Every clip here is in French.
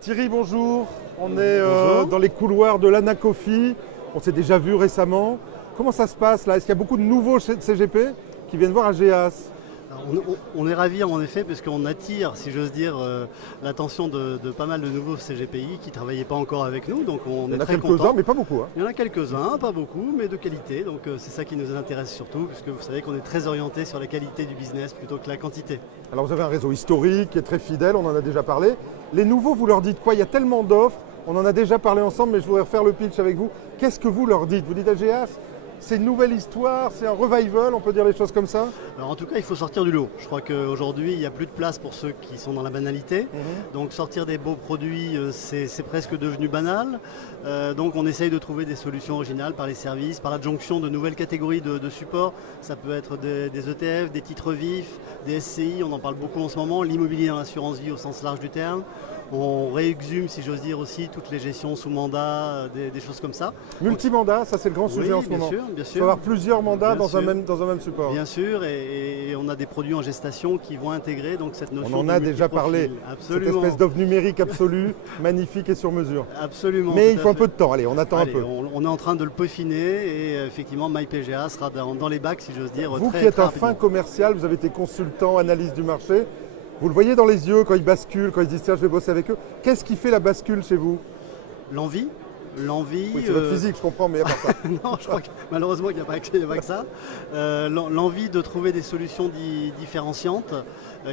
Thierry, bonjour. On est Bonjour. dans les couloirs de l'Anacofi. On s'est déjà vu récemment. Comment ça se passe là? Est-ce qu'il y a beaucoup de nouveaux CGP qui viennent voir AGEAS? Alors, on est ravis en effet puisqu'on attire, si j'ose dire, l'attention de pas mal de nouveaux CGPI qui ne travaillaient pas encore avec nous, donc on Il y est en a très quelques-uns, contents. mais pas beaucoup. Il y en a quelques-uns, pas beaucoup, mais de qualité, donc c'est ça qui nous intéresse surtout, puisque vous savez qu'on est très orienté sur la qualité du business plutôt que la quantité. Alors vous avez un réseau historique qui est très fidèle, on en a déjà parlé. Les nouveaux, vous leur dites quoi? Il y a tellement d'offres, on en a déjà parlé ensemble, mais je voudrais refaire le pitch avec vous. Qu'est-ce que vous leur dites? Vous dites AGEAS, c'est une nouvelle histoire, c'est un revival, on peut dire les choses comme ça? Alors en tout cas, il faut sortir du lot. Je crois qu'aujourd'hui, il n'y a plus de place pour ceux qui sont dans la banalité. Donc sortir des beaux produits, c'est presque devenu banal. Donc on essaye de trouver des solutions originales par les services, par l'adjonction de nouvelles catégories de supports. Ça peut être des ETF, des titres vifs, des SCI, on en parle beaucoup en ce moment, l'immobilier dans l'assurance vie au sens large du terme. On réexhume, si j'ose dire aussi, toutes les gestions sous mandat, des choses comme ça. Multimandat, ça c'est le grand sujet en ce bien moment. sûr, bien Il sûr. faut avoir plusieurs mandats Bien dans un sûr. même support. Bien sûr, et on a des produits en gestation qui vont intégrer donc cette notion. On en de a déjà multiprofil. parlé, Absolument. cette espèce d'offre numérique absolue, magnifique et sur mesure. Absolument. Mais tout il à faut un fait. peu de temps, allez, on attend Allez, un peu. on est en train de le peaufiner et effectivement MyPGA sera dans les bacs, si j'ose dire. Vous très, qui êtes très un rapidement. fin commercial, vous avez été consultant, analyste du marché, vous le voyez dans les yeux quand ils basculent, quand ils disent tiens je vais bosser avec eux. Qu'est-ce qui fait la bascule chez vous? L'envie. Oui, c'est votre physique, je comprends, mais à part ça. Non, je crois que malheureusement il n'y a pas que ça. L'envie de trouver des solutions différenciantes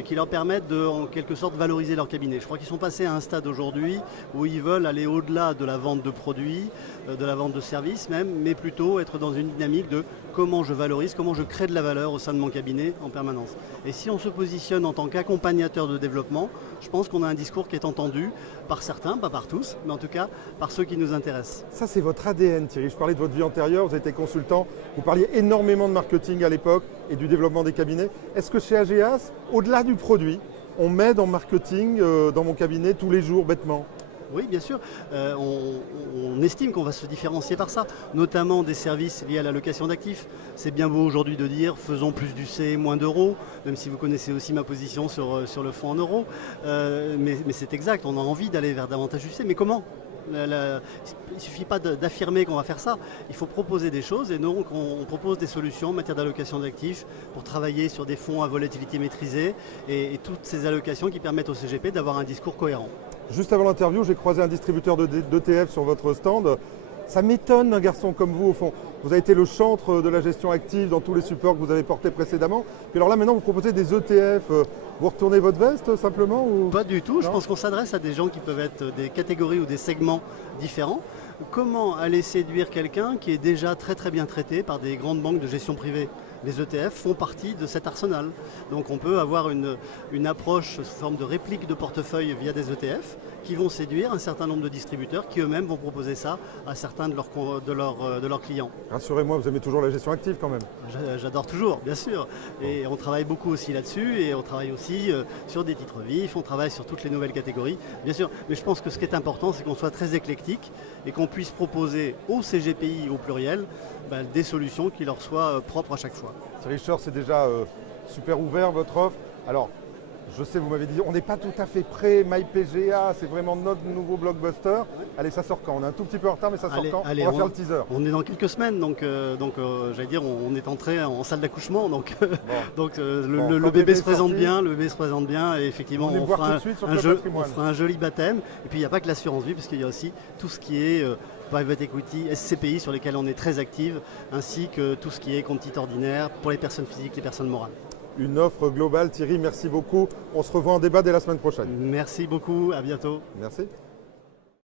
qui leur permettent de, en quelque sorte, valoriser leur cabinet. Je crois qu'ils sont passés à un stade aujourd'hui où ils veulent aller au-delà de la vente de produits, de la vente de services même, mais plutôt être dans une dynamique de comment je valorise, comment je crée de la valeur au sein de mon cabinet en permanence. Et si on se positionne en tant qu'accompagnateur de développement, je pense qu'on a un discours qui est entendu par certains, pas par tous, mais en tout cas par ceux qui nous intéressent. Ça, c'est votre ADN, Thierry. Je parlais de votre vie antérieure, vous avez été consultant, vous parliez énormément de marketing à l'époque et du développement des cabinets. Est-ce que chez AGEAS, au-delà du produit, on m'aide en marketing dans mon cabinet tous les jours, bêtement? Oui, bien sûr. On estime qu'on va se différencier par ça, notamment des services liés à la location d'actifs. C'est bien beau aujourd'hui de dire faisons plus du C, moins d'euros, même si vous connaissez aussi ma position sur le fonds en euros. Mais c'est exact, on a envie d'aller vers davantage du C. Mais comment ? Il ne suffit pas d'affirmer qu'on va faire ça, il faut proposer des choses et donc on propose des solutions en matière d'allocation d'actifs pour travailler sur des fonds à volatilité maîtrisée et toutes ces allocations qui permettent au CGP d'avoir un discours cohérent. Juste avant l'interview, j'ai croisé un distributeur d'ETF sur votre stand. Ça m'étonne d'un garçon comme vous, au fond. Vous avez été le chantre de la gestion active dans tous les supports que vous avez portés précédemment. Puis alors là, maintenant, vous proposez des ETF. Vous retournez votre veste, simplement ou... Pas du tout. Je Non. pense qu'on s'adresse à des gens qui peuvent être des catégories ou des segments différents. Comment aller séduire quelqu'un qui est déjà très très bien traité par des grandes banques de gestion privée? Les ETF font partie de cet arsenal. Donc on peut avoir une approche sous forme de réplique de portefeuille via des ETF qui vont séduire un certain nombre de distributeurs qui eux-mêmes vont proposer ça à certains de leurs clients. Rassurez-moi, vous aimez toujours la gestion active quand même. J'adore toujours, bien sûr. Et on travaille beaucoup aussi là-dessus et on travaille aussi sur des titres vifs, on travaille sur toutes les nouvelles catégories, bien sûr. Mais je pense que ce qui est important, c'est qu'on soit très éclectique et qu'on puisse proposer aux CGPI au pluriel des solutions qui leur soient propres à chaque fois. Thierry Scheur, c'est déjà super ouvert votre offre. Alors, je sais, vous m'avez dit, on n'est pas tout à fait prêt, MyPGA, c'est vraiment notre nouveau blockbuster. Allez, ça sort quand? On est un tout petit peu en retard, mais ça sort quand? On va faire le teaser. On est dans quelques semaines, donc j'allais dire, on est entré en salle d'accouchement, donc, le bébé se présente bien, et effectivement, On fera un joli baptême. Et puis il n'y a pas que l'assurance vie, parce qu'il y a aussi tout ce qui est private equity, SCPI, sur lesquels on est très active, ainsi que tout ce qui est compte titres ordinaires pour les personnes physiques, les personnes morales. Une offre globale, Thierry, merci beaucoup. On se revoit en débat dès la semaine prochaine. Merci beaucoup, à bientôt. Merci.